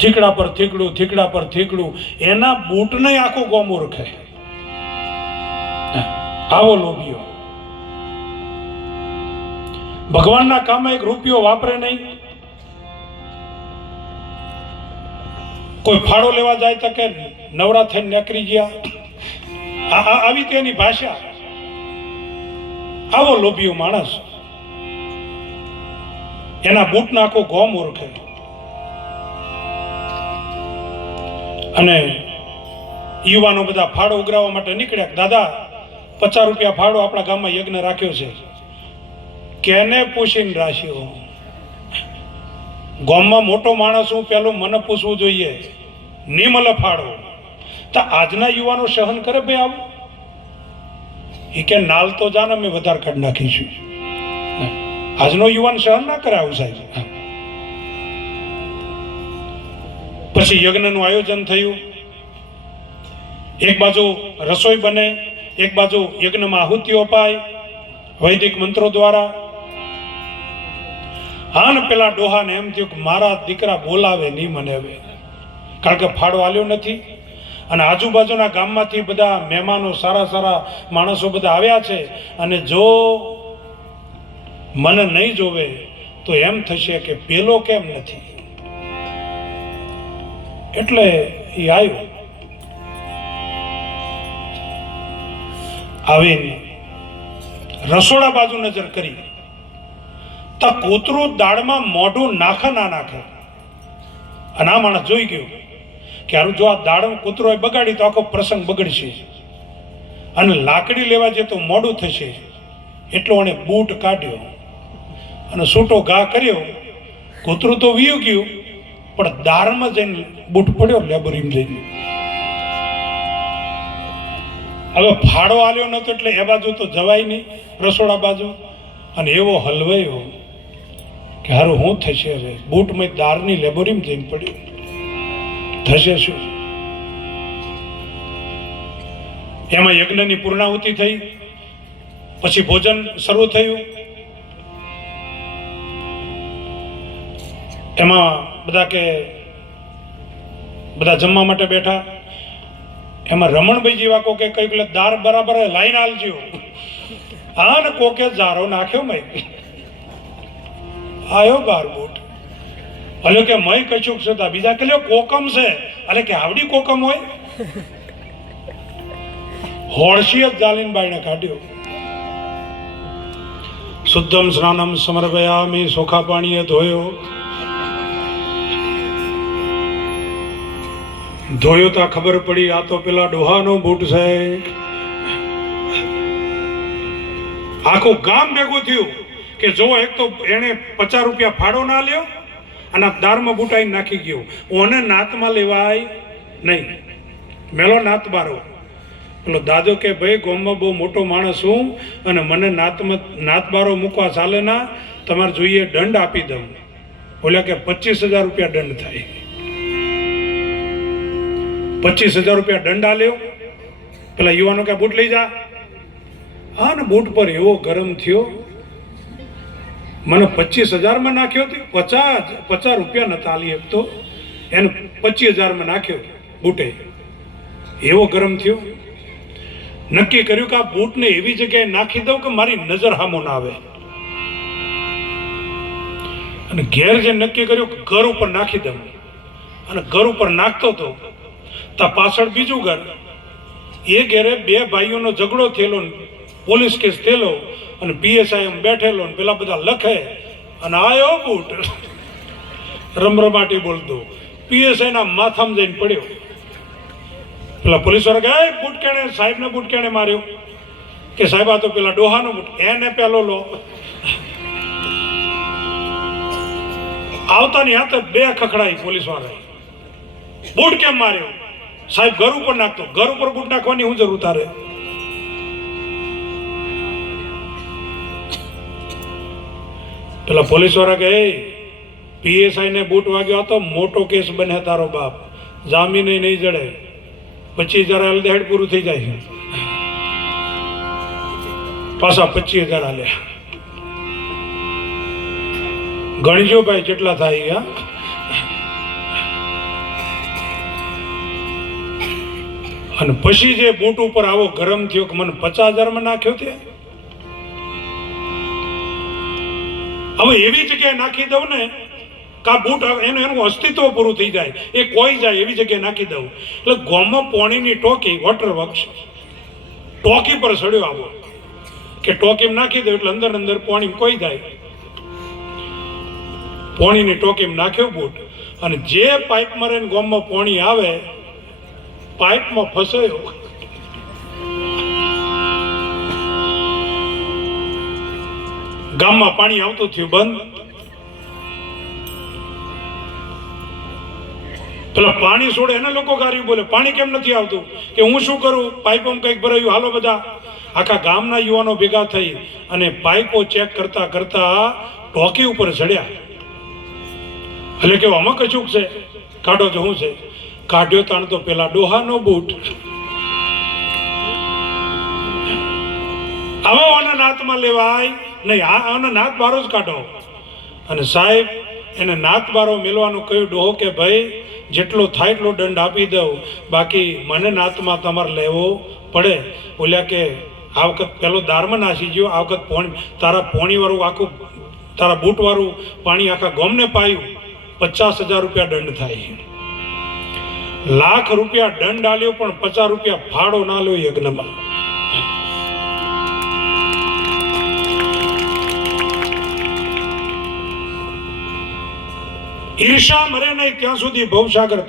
થીકડા પર થીકડું, થીકડા પર થીકડું. એના બૂટને આખું ગોમ ઓળખે આવો લોભીઓ. ભગવાનના કામે એક રૂપિયો વાપરે નહીં. કોઈ ફાળો લેવા જાય તો કે નવરા થઈને નીકળી ગયા. આ- આવી તેની ભાષા. આવો લોભીઓ માણસ. એના બૂટ આખો ગોમ ઓળખે. અને યુવાનો બધા ફાળો ઉઘરાવવા માટે નીકળ્યા દાદા, પચાસ રૂપિયા ફાળો આપણા ગામમાં યજ્ઞ રાખ્યો છે. કેને પૂછીને રાખ્યો? ગામમાં મોટો માણસ હું પેલું મને પૂછવું જોઈએ. નિમલ ફાળો. તો આજના યુવાનો સહન કરે ભાઈ આવું? એ કે નાલ તો જાને મેં વધારે કાઢ નાખીશું આજનો યુવાન સહન ના કરે આવું સાહેબ પછી યજ્ઞનું આયોજન થયું. એક બાજુ રસોઈ બને, એક બાજુ યજ્ઞમાં આહુતિઓ અપાય, વૈદિક મંત્રો દ્વારા. હા ને પેલા ડોહાને એમ થયું કે મારા દીકરા બોલાવે નહીં મને હવે. કારણ કે ફાળો આલ્યો નથી. અને આજુબાજુના ગામમાંથી બધા મહેમાનો, સારા સારા માણસો બધા આવ્યા છે. અને જો મને નહીં જોવે, તો એમ થશે કે પેલો કેમ નથી? એટલે એ આવ્યો આવીને રસોડા બાજુ નજર કરી. તો કૂતરું દાળમાં મોઢું નાખે ના નાખે. અને આ માણસ જોઈ ગયો કે હારું જો આ દાળ કૂતરો બગાડી તો આખો પ્રસંગ બગડશે. અને લાકડી લેવા જે તો મોડું થશે. એટલો એણે બૂટ કાઢ્યો અને સૂટો ઘા કર્યો. કૂતરું તો વીયું ગયું. પણ દારમાં જઈને બૂટ પડ્યો, લેબરીમ જઈને. હવે ફાળો આલ્યો નતો એટલે એ બાજુ તો જવાય નહીં, રસોડા બાજુ. અને એવો હલવાયો કે હારું શું થશે રે? બૂટ મેં દારની લેબોરીમ જઈને પડ્યું. થશે શું? એમાં યજ્ઞની પૂર્ણાહુતિ થઈ, પછી ભોજન શરૂ થયું. એમાં બધા કે બધા જમવા માટે બેઠા. એમાં રમણભાઈ જેવા કોકે કહ્યું એટલે દાર બરાબર લાઈન આલજો હા ને કોકે જારો નાખ્યો મય આયો બાર બૂટ. ભલે કે મય કચુક છે બીજા કે કોકમ છે. અલે કે આવડી કોકમ હોય. હોળશી જ જાલીન બાઈને કાઢ્યો. શુદ્ધમ સ્નાનમ સમર્પયામી સોખા પાણીએ ધોયો. ધોયો તો ખબર પડી, આ તો પેલા ડોહાનો બૂટ છે. આખું ગામ ભેગું થયું કે જો એક તો એને પચાસ રૂપિયા ફાળો ના લ્યો અને દારમાં બૂટાઈ નાખી ગયો. ઓને નાતમાં લેવાય નહીં. મેલો નાત બારો. પેલો દાદો કે, ભાઈ, ગોમમાં બહુ મોટો માણસ હું અને મને નાતમાં, નાત બારો મૂકવા ચાલે ના, તમારે જોઈએ દંડ આપી દઉં. બોલ્યા કે, પચીસ હજાર રૂપિયા દંડ થાય. પચીસ હજાર રૂપિયા દંડ આલ્યો પેલા યુવાનો કે બૂટ લઈ જા. હા ને બૂટ પર એવો ગરમ થયો. મને પચીસ હજારમાં નાખ્યો હતો પચાસ પચાસ રૂપિયા નતા આલી આપતો એને પચીસ હજારમાં નાખ્યો બૂટે. એવો ગરમ થયો. નક્કી કર્યું કે આ બૂટને એવી જગ્યાએ નાખી દઉં કે મારી નજર હામો ના આવે. અને ઘેર જે નક્કી કર્યું ઘર ઉપર નાખી દઉં. અને ઘર ઉપર નાખતો હતો તા પાછળ બીજું ઘર. એ ઘેરે બે ભાઈઓનો ઝઘડો થયેલો પોલીસ કેસ થયેલો અને પીએસઆઈ એમ બેઠેલો ને પેલા બધા લખે અને આયો બૂટ. રમરમાટી બોલતો. પીએસઆઈ ના માથામાં જઈને પડ્યો. પેલા પોલીસવાળા "એ બૂટ કેણે? સાહેબને બૂટ કેણે માર્યો? કે સાહેબ, આ તો પેલા ડોહાનો બૂટ. એને પેલો લો. આવતાની હાથે બે ખખડાઈ પોલીસ વાળાએ. બૂટ કેમ માર્યો? સાહેબ, ઘર ઉપર નાખતો. ઘર ઉપર બૂટ નાખવાની શું જરૂર તારે? પેલા પોલીસવાળા કે પીએસઆઈ ને બૂટ વાગ્યો હતો મોટો કેસ બને તારો બાપ. જામીન નહીં જડે. પચીસ હજાર હાલ દેડ પૂરું થઈ જાય પાછા પચીસ હજાર હાલ્યા ગણજો ભાઈ, કેટલા થાય હા? અને પછી જે બૂટ ઉપર આવો ગરમ થયો કે મને પચાસ હજારમાં નાખ્યો તે? હવે એવી જગ્યાએ નાખી દઉં ને કા બૂટ એનું એનું અસ્તિત્વ પૂરું થઈ જાય. એ કોઈ જાય એવી જગ્યાએ નાખી દઉં. એટલે ગોમમાં પોણીની ટોકી વોટર વર્ક્સ. ટોકી પર સડ્યો આવો. કે ટોકીમાં નાખી દઉં એટલે અંદર અંદર પોણી કોઈ જાય. પોણીની ટોકીમાં નાખ્યો બૂટ. અને જે પાઇપ મરે ગોમમાં પોણી આવે પાઇપમાં ફસાયો. ગામમાં પાણી આવતું થયું બંધ. પેલા પાણી છોડે એને લોકો ગાર્યું બોલે, પાણી કેમ નથી આવતું? કે હું શું કરું? પાઇપમાં કંઈક ભરાયું? હાલો બધા. આખા ગામના યુવાનો ભેગા થઈ અને પાઇપો ચેક કરતા કરતા ટોકી ઉપર ચડ્યા. એટલે કે આમાં અચૂક છે? કાઢો તો શું છે? કાઢ્યો તાણ તો પેલા ડોહાનો બૂટ. આવો આના નાતમાં લેવાય. નહીં, આ આનો નાત બારો જ કાઢો. અને સાહેબ, એને નાત બારો મેળવાનું કહ્યું, ડોહો કે ભાઈ, જેટલો થાય એટલો દંડ આપી દઉં. બાકી મને નાતમાં તમારે લેવો પડે. બોલ્યા કે, આ વખત પેલો દારમાં નાસી ગયો, આ વખત પોણી, તારા પોણીવાળું આખું, તારા બૂટવાળું પાણી આખા ગોમને પાયું. પચાસ હજાર રૂપિયા દંડ થાય. લાખ રૂપિયા દંડ આલ્યો, પણ પચાસ રૂપિયા ફાળો ના લ્યો યજ્ઞમાં. ઈર્ષા મરે નહીં, ત્યાં સુધી ભવસાગર